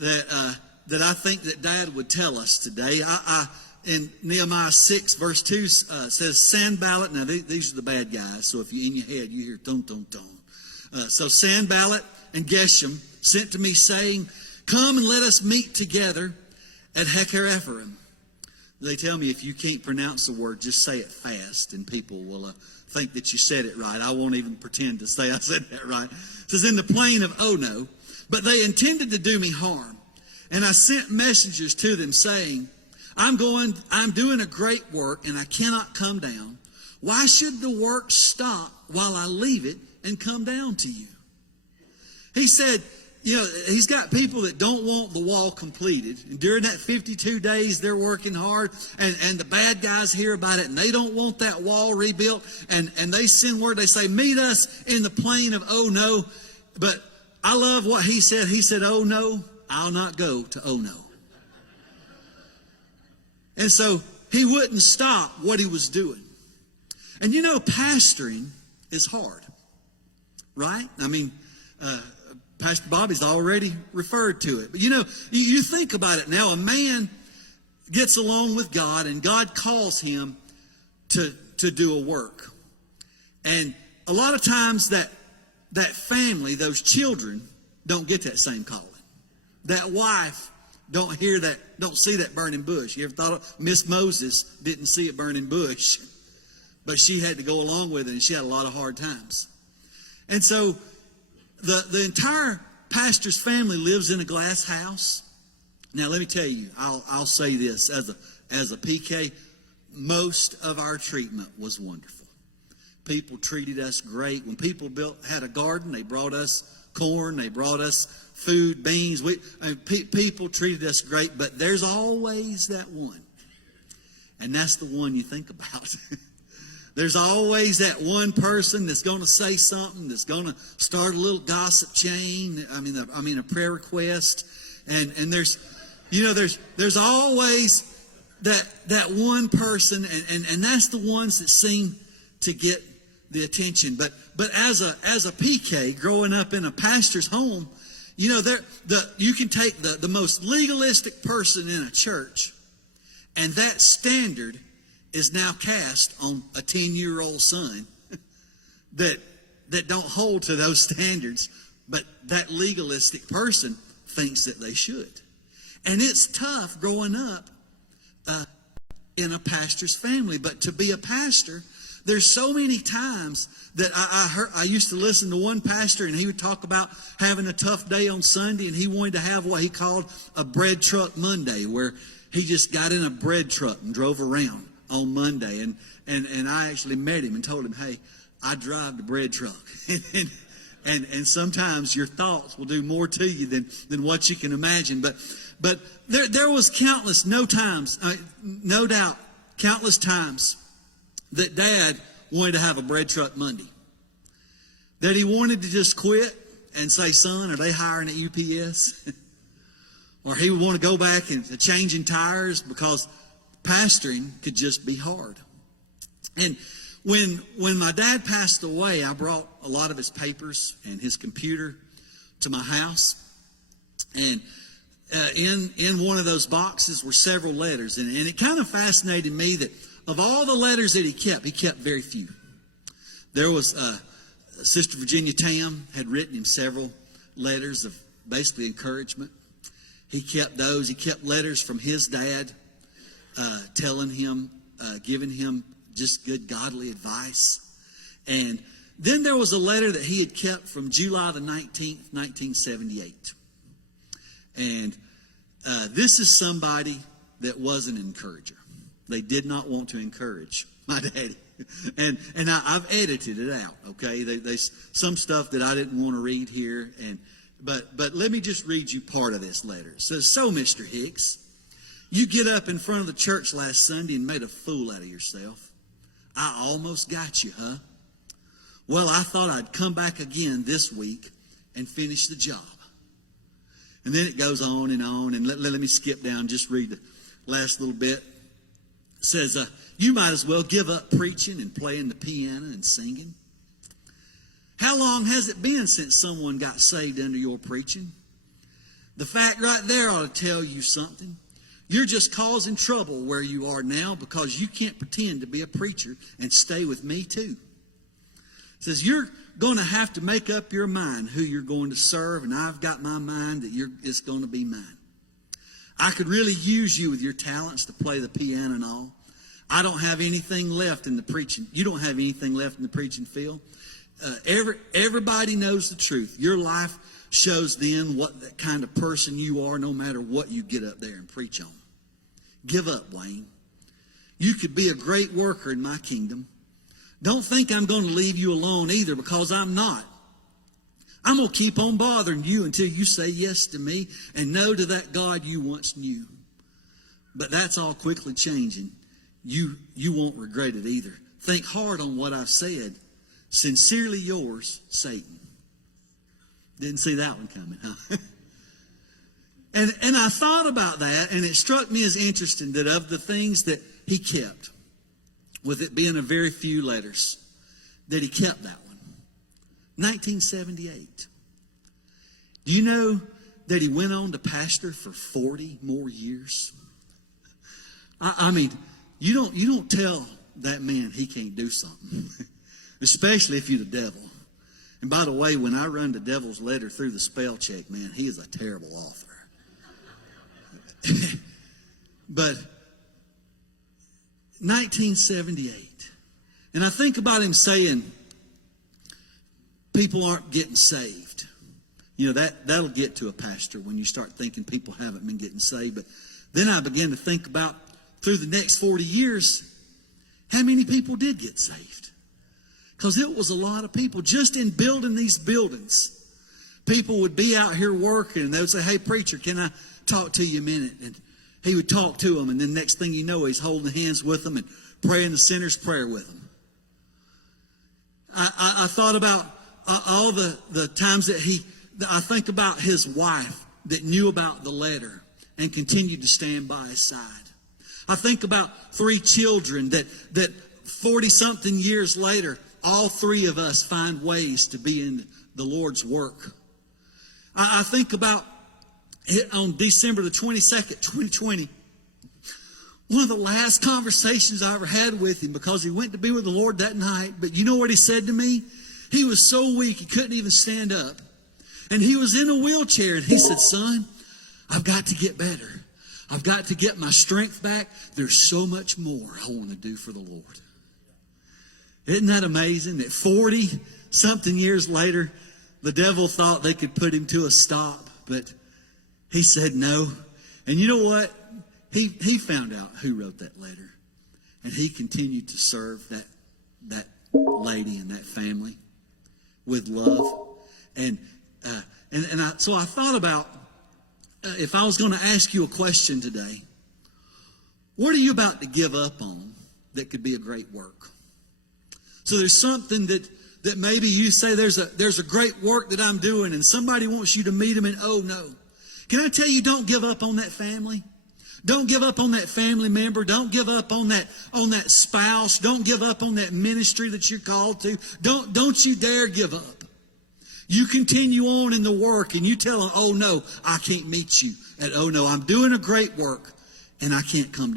that I think that Dad would tell us today. In Nehemiah 6, verse 2 says, Sanballat. Now, these are the bad guys, so if you're in your head, you hear dun, dun, dun. So Sanballat and Geshem sent to me, saying, come and let us meet together at Heker-Ephraim. They tell me if you can't pronounce the word, just say it fast, and people will think that you said it right. I won't even pretend to say I said that right. It says, in the plain of Ono, but they intended to do me harm. And I sent messengers to them, saying, I'm doing a great work, and I cannot come down. Why should the work stop while I leave it and come down to you? He said, he's got people that don't want the wall completed. And during that 52 days, they're working hard, and the bad guys hear about it, and they don't want that wall rebuilt. And they send word, they say, meet us in the plain of Ono. But I love what he said. He said, oh no, I'll not go to Ono. And so he wouldn't stop what he was doing. And pastoring is hard, right? I mean, Pastor Bobby's already referred to it. But you think about it now. A man gets along with God, and God calls him to do a work. And a lot of times that family, those children, don't get that same calling. That wife don't see that burning bush. You ever thought Miss Moses didn't see a burning bush, but she had to go along with it, and she had a lot of hard times. And so the entire pastor's family lives in a glass house. Now let me tell you, I'll say this as a PK, most of our treatment was wonderful. People treated us great. When people had a garden, they brought us corn, they brought us food, beans. People treated us great, but there's always that one. And that's the one you think about. There's always that one person that's going to say something, that's going to start a little gossip chain. I mean a prayer request. And there's always that one person, and that's the ones that seem to get the attention. But as a PK growing up in a pastor's home, you can take the most legalistic person in a church, and that standard is now cast on a 10-year-old son that don't hold to those standards, but that legalistic person thinks that they should. And it's tough growing up in a pastor's family. But to be a pastor, there's so many times that I used to listen to one pastor, and he would talk about having a tough day on Sunday, and he wanted to have what he called a bread truck Monday, where he just got in a bread truck and drove around on Monday. And I actually met him and told him, hey, I drive the bread truck. and sometimes your thoughts will do more to you than what you can imagine. But there was no doubt, countless times that Dad wanted to have a bread truck Monday. That he wanted to just quit and say, son, are they hiring at UPS? Or he would want to go back and changing tires, because pastoring could just be hard. And when my dad passed away, I brought a lot of his papers and his computer to my house. And in one of those boxes were several letters. And it kind of fascinated me that of all the letters that he kept very few. There was Sister Virginia Tam had written him several letters of basically encouragement. He kept those. He kept letters from his dad telling him, giving him just good godly advice. And then there was a letter that he had kept from July the 19th, 1978. And this is somebody that was an encourager. They did not want to encourage my daddy. And I've edited it out, okay? There's some stuff that I didn't want to read here. But let me just read you part of this letter. It says, so, Mr. Hicks, you get up in front of the church last Sunday and made a fool out of yourself. I almost got you, huh? Well, I thought I'd come back again this week and finish the job. And then it goes on. And let me skip down, just read the last little bit. It says, you might as well give up preaching and playing the piano and singing. How long has it been since someone got saved under your preaching? The fact right there ought to tell you something. You're just causing trouble where you are now because you can't pretend to be a preacher and stay with me too. It says you're going to have to make up your mind who you're going to serve, and I've got my mind that it's going to be mine. I could really use you with your talents to play the piano and all. I don't have anything left in the preaching. You don't have anything left in the preaching field. Everybody knows the truth. Your life shows then what kind of person you are no matter what you get up there and preach on. Give up, Wayne. You could be a great worker in my kingdom. Don't think I'm going to leave you alone either, because I'm not. I'm going to keep on bothering you until you say yes to me and no to that God you once knew. But that's all quickly changing. You won't regret it either. Think hard on what I've said. Sincerely yours, Satan. Didn't see that one coming, huh? And I thought about that, and it struck me as interesting that of the things that he kept, with it being a very few letters, that he kept that one. 1978. Do you know that he went on to pastor for 40 more years? I mean, you don't tell that man he can't do something, especially if you're the devil. And by the way, when I run the devil's letter through the spell check, man, he is a terrible author. But 1978. And I think about him saying, people aren't getting saved. You know, that'll get to a pastor when you start thinking people haven't been getting saved. But then I began to think about, through the next 40 years, how many people did get saved? Because it was a lot of people. Just in building these buildings, people would be out here working, and they would say, hey, preacher, can I talk to you a minute? And he would talk to them, and then next thing you know, he's holding hands with them and praying the sinner's prayer with them. I thought about all the times that I think about his wife that knew about the letter and continued to stand by his side. I think about 3 children that 40-something years later, all 3 of us find ways to be in the Lord's work. I think about on December the 22nd, 2020, one of the last conversations I ever had with him, because he went to be with the Lord that night. But you know what he said to me? He was so weak he couldn't even stand up. And he was in a wheelchair, and he said, son, I've got to get better. I've got to get my strength back. There's so much more I want to do for the Lord. Isn't that amazing that 40-something years later, the devil thought they could put him to a stop, but he said no. And you know what? He found out who wrote that letter, and he continued to serve that lady and that family with love. So I thought about, if I was going to ask you a question today, what are you about to give up on that could be a great work? So there's something that maybe you say there's a great work that I'm doing, and somebody wants you to meet them, and oh no. Can I tell you, don't give up on that family. Don't give up on that family member. Don't give up on that spouse. Don't give up on that ministry that you're called to. Don't you dare give up. You continue on in the work, and you tell them, oh no, I can't meet you. And oh no, I'm doing a great work and I can't come down.